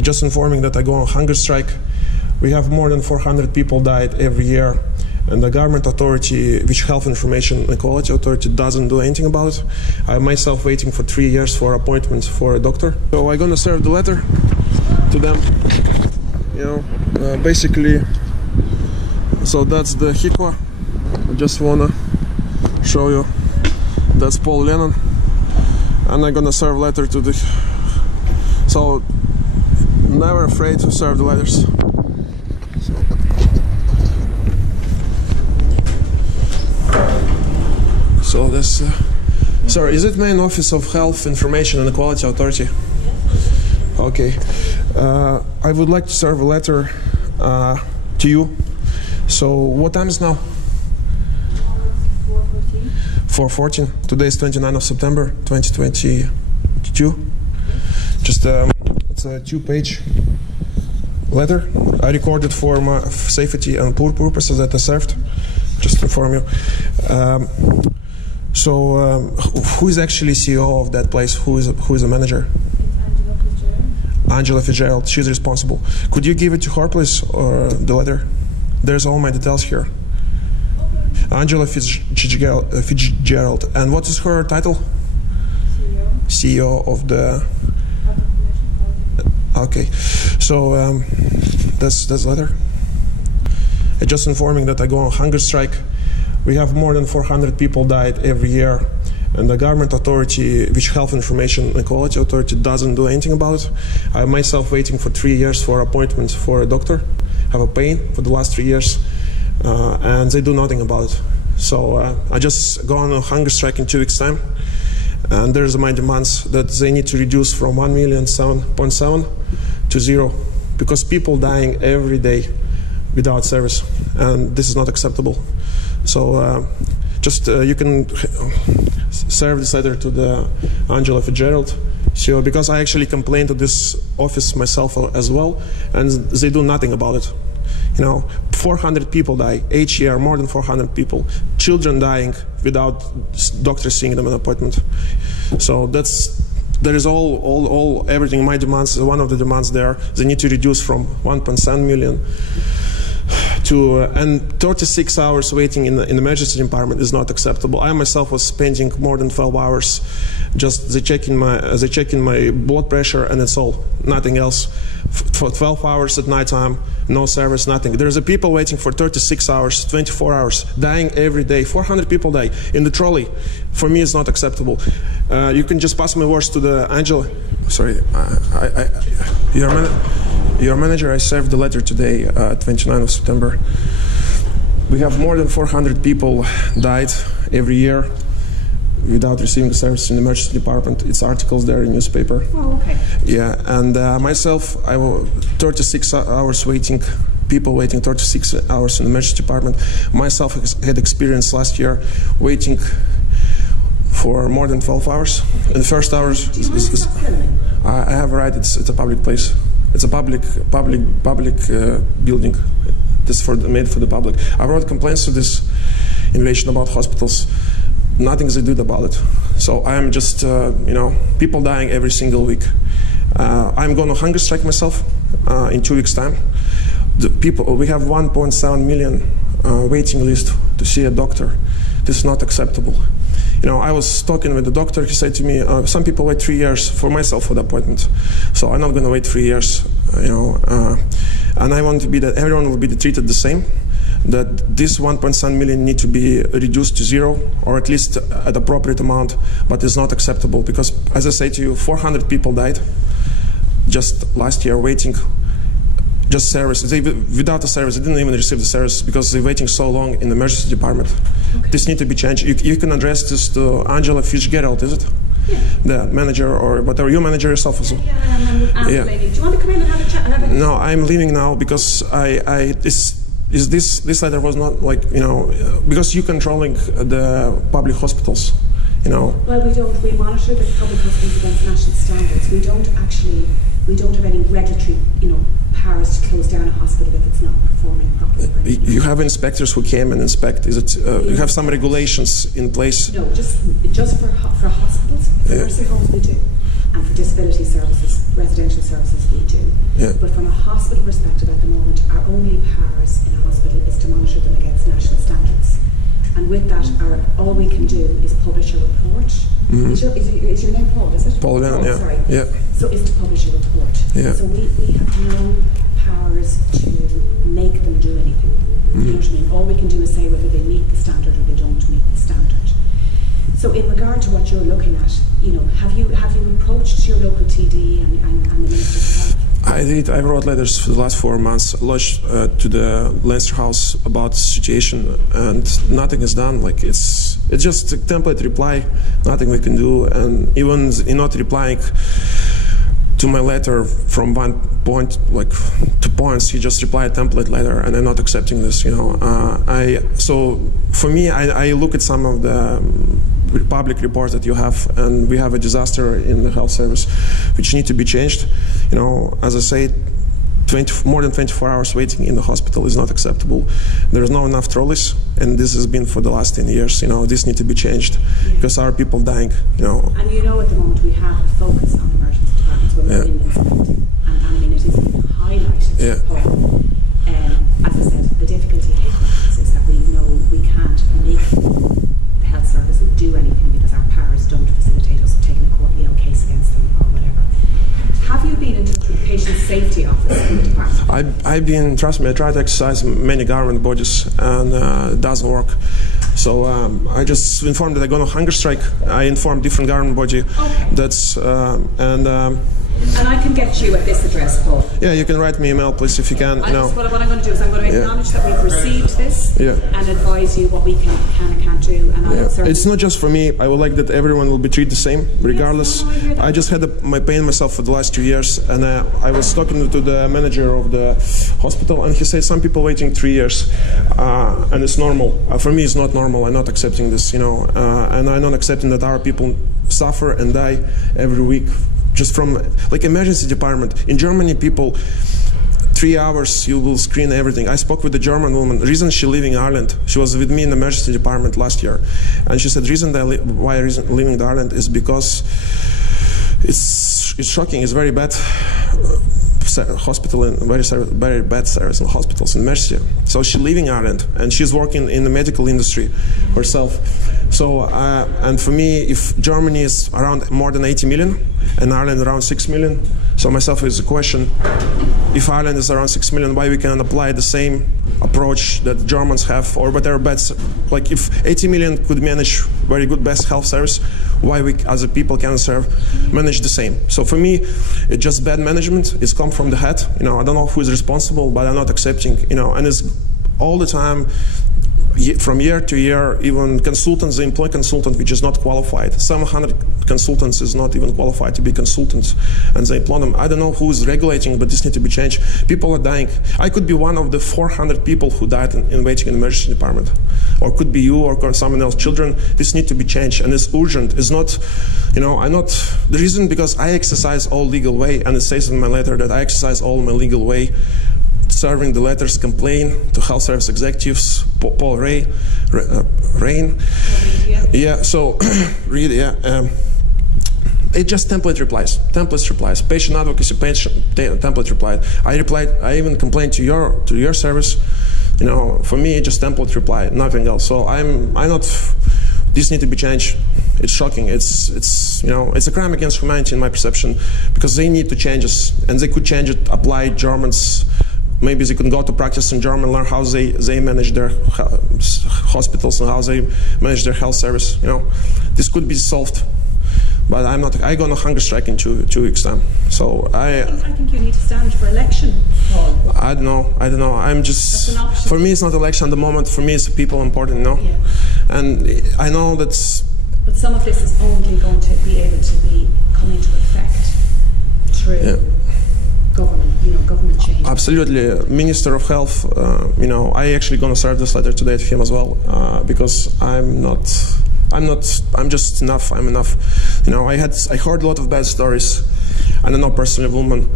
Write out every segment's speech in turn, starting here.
Just informing that I go on hunger strike. We have more than 400 people died every year, and the government authority, which Health Information and Quality Authority, doesn't do anything about it. I'm myself waiting for 3 years for appointment for a doctor. So I'm gonna serve the letter to them. Basically, so that's the HIQA. I just wanna show you. That's Paul Lennon, and I'm gonna serve letter to the. So never afraid to serve the letters. So this. Sorry, is it main office of Health Information and Quality Authority? Yes. Okay. I would like to serve a letter to you. So what time is now? 4:14. Today is 29th of September 2022. Just it's a 2-page letter. I recorded for my safety and poor purposes that I served. Just to inform you. Who is actually CEO of that place? Who is the manager? Angela Fitzgerald. She's responsible. Could you give it to her, please, or the letter? There's all my details here. Okay. Angela Fitzgerald. And what is her title? CEO of the. Okay. So that's the letter. Just informing that I go on hunger strike. We have more than 400 people died every year, and the government authority, which Health Information and Quality Authority, doesn't do anything about it. I'm myself waiting for 3 years for appointment for a doctor. Have a pain for the last 3 years, and they do nothing about it. So I just go on a hunger strike in 2 weeks' time, and there's my demands that they need to reduce from 1,007,700 to 0, because people dying every day without service, and this is not acceptable. So you can serve this letter to the Angela Fitzgerald. So because I actually complained to this office myself as well, and they do nothing about it. 400 people die each year, more than 400 people. Children dying without doctors seeing them an appointment. So there is everything. My demands, one of the demands there, they need to reduce from 1.7 million to, and 36 hours waiting in the emergency department is not acceptable. I myself was spending more than 12 hours. Just they check in my blood pressure, and it's all, nothing else. For 12 hours at night time, no service, nothing. There's a people waiting for 36 hours, 24 hours, dying every day. 400 people die in the trolley. For me, it's not acceptable. You can just pass my words to the Angela. Sorry, your manager, I served the letter today, 29th of September. We have more than 400 people died every year without receiving the service in the emergency department. It's articles there in newspaper. Oh, okay. Yeah, and myself, I was 36 hours waiting, people waiting 36 hours in the emergency department. Myself had experience last year waiting for more than 12 hours. In the first hours, I have a right. It's a public place. It's a public building. This made for the public. I wrote complaints to this invasion about hospitals. Nothing they did about it. So I am just, people dying every single week. I'm going to hunger strike myself in 2 weeks' time. We have 1.7 million waiting list to see a doctor. This is not acceptable. I was talking with the doctor. He said to me, some people wait 3 years for myself for the appointment. So I'm not going to wait 3 years, and I want to be that everyone will be treated the same, that this 1.7 million need to be reduced to 0, or at least at appropriate amount, but it's not acceptable because, as I say to you, 400 people died just last year waiting just service. Without a service, they didn't even receive the service because they're waiting so long in the emergency department. Okay. This needs to be changed. You can address this to Angela Fitzgerald, is it? Yeah. The manager, or whatever. You manager yourself as well. Yeah, I'm yeah. Do you want to come in and have a chat? No, I'm leaving now because this letter was not because you controlling the public hospitals. Well, we monitor the public hospitals against national standards. We don't have any regulatory, powers to close down a hospital if it's not performing properly. You have inspectors who came and inspect. Is it? You have some regulations in place? No, just for hospitals, for nursing homes we do, and for disability services, residential services we do. Yeah. But from a hospital perspective at the moment, our only powers in a hospital is to monitor them against national standards. And with that, all we can do is publish a report. Mm-hmm. Is your name Paul, is it? Paul Lennon, yeah. Sorry. Yeah. So is to publish a report. Yeah. So we have no powers to make them do anything. Mm-hmm. You know what I mean? All we can do is say whether they meet the standard or they don't meet the standard. So in regard to what you're looking at, you know, have you approached your local TD and the Minister of Health? I did. I wrote letters for the last 4 months, lodged to the Leinster House about the situation, and nothing is done. Like it's just a template reply, nothing we can do, and even in not replying to my letter from one point, like 2 points, he just replied template letter, and I'm not accepting this. You know, so for me, I look at some of the public reports that you have, and we have a disaster in the health service, which need to be changed. You know, as I say, more than 24 hours waiting in the hospital is not acceptable. There's not enough trolleys, and this has been for the last 10 years. You know, this needs to be changed because our people dying. You know. And you know, at the moment we have a focus on emergency departments when we're in inspecting, and I mean it is highlighted. Yeah. As I said, the difficulty HIQA is that we know we can't make the health service do anything because our powers don't facilitate us taking a case against them or whatever. Have you been in touch with the patient safety office in the department? I've been, trust me, I try to exercise many government bodies, and it doesn't work. So I just informed that I'm going to hunger strike. I informed different government body. Okay. And I can get you at this address, Paul. Yeah, you can write me an email, please, if you can. What I'm going to do is I'm going to acknowledge that we've received this and advise you what we can and can't do. And it's not just for me. I would like that everyone will be treated the same, regardless. Yes, I just had my pain myself for the last 2 years, and I was talking to the manager of the hospital, and he said some people waiting 3 years, and it's normal. For me, it's not normal. I'm not accepting this, you know, and I'm not accepting that our people suffer and die every week. Just from, like, emergency department. In Germany, people, 3 hours, you will screen everything. I spoke with a German woman. The reason she living in Ireland, she was with me in the emergency department last year. And she said, why leaving the Ireland is because it's shocking. It's very bad hospital and very bad service in hospitals in Mercia. So she's leaving Ireland, and she's working in the medical industry herself. So, and for me, if Germany is around more than 80 million, and Ireland around 6 million, so myself is a question, if Ireland is around 6 million, why we can apply the same approach that Germans have, or whatever best, like if 80 million could manage very good best health service, why we as a people can manage the same. So for me, it's just bad management. It's come from the head. You know, I don't know who is responsible, but I'm not accepting, you know, and it's all the time, from year to year, even consultants, they employ consultant which is not qualified. Some 100 consultants is not even qualified to be consultants, and they employ them. I don't know who is regulating, but this needs to be changed. People are dying. I could be one of the 400 people who died in waiting in the emergency department, or could be you or someone else. Children, this needs to be changed, and it's urgent. It's not, you know, the reason because I exercise all legal way, and it says in my letter that I exercise all my legal way, serving the letters complaint to health service executives, Paul Rain. Yeah, so really, it just template replies. Patient advocacy, template replied. I even complained to your service. You know, for me, just template reply, nothing else. So I'm not. This needs to be changed. It's shocking. It's you know, it's a crime against humanity in my perception, because they need to change us, and they could change it. Apply Germans. Maybe they can go to practice in German, learn how they manage their hospitals and how they manage their health service. You know, this could be solved, but I'm not. I'm going to hunger strike in 2 weeks' time. So I think you need to stand for election, Paul. I don't know. I'm just. That's an option. For me, it's not election at the moment. For me, it's people important. You know, and I know that's. But some of this is only going to be able to come into effect through. Government change. Absolutely. Minister of Health, you know, I actually going to serve this letter today to him as well, because I'm just enough. I'm enough. You know, I heard a lot of bad stories, and I know personally a woman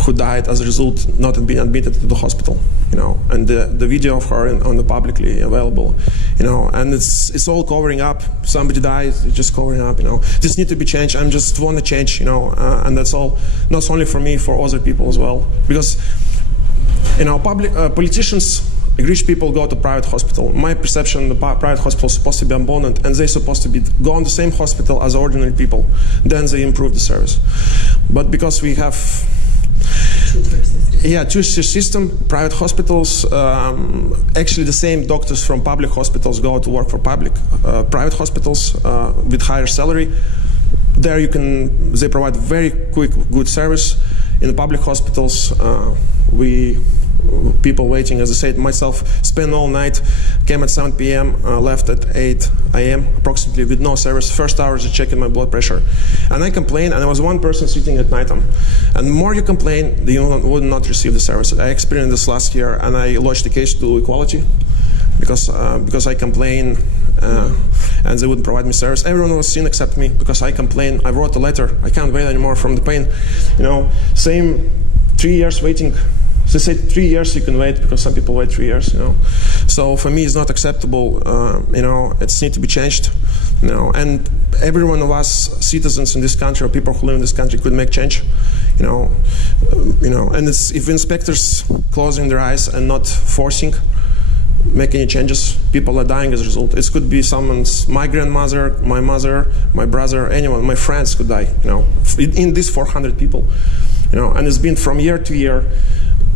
who died as a result not being admitted to the hospital, you know, and the video of her on the publicly available, you know, and it's all covering up. Somebody dies, it's just covering up, you know. This needs to be changed. I just want to change, you know, and that's all. Not only for me, for other people as well, because, you know, politicians, rich people go to private hospital. My perception, the private hospital is supposed to be abundant, and they're supposed to go in the same hospital as ordinary people. Then they improve the service. But because we have two-tier system, private hospitals, actually the same doctors from public hospitals go to work for private hospitals with higher salary. There they provide very quick, good service. In the public hospitals, people waiting, as I said, myself, spent all night, came at 7 p.m., left at 8 a.m. approximately with no service. First hours of checking my blood pressure. And I complained, and there was one person sitting at night. And the more you complain, you would not receive the service. I experienced this last year, and I lodged the case to equality because I complained and they wouldn't provide me service. Everyone was seen except me because I complained. I wrote a letter. I can't wait anymore from the pain. You know, same 3 years waiting. They said 3 years you can wait because some people wait 3 years, you know. So for me, it's not acceptable. You know, it's need to be changed. You know, and every one of us citizens in this country or people who live in this country could make change. You know, and it's, if inspectors closing their eyes and not forcing, make any changes, people are dying as a result. It could be my grandmother, my mother, my brother, anyone, my friends could die. You know, in these 400 people. You know, and it's been from year to year.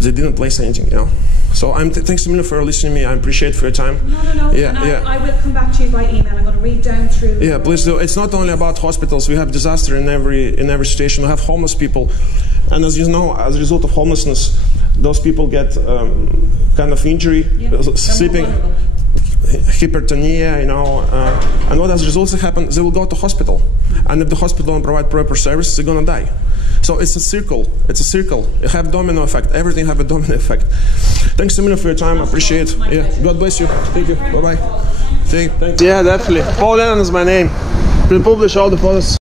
They didn't place anything, you know. So thanks a million for listening to me. I appreciate for your time. No. Yeah, and I will come back to you by email. I'm going to read down through. Yeah, please do. It's not only about hospitals. We have disaster in every situation. We have homeless people, and as you know, as a result of homelessness, those people get kind of injury, sleeping, hypertonia, you know, and what as a result happens, they will go to hospital, and if the hospital don't provide proper service, they're gonna die. So it's a circle. It's a circle. You have domino effect. Everything have a domino effect. Thanks a million for your time. I appreciate it. Yeah. God bless you. Thank you. Bye bye. Thank you. Yeah, definitely. Paul Lennon is my name. We'll publish all the photos.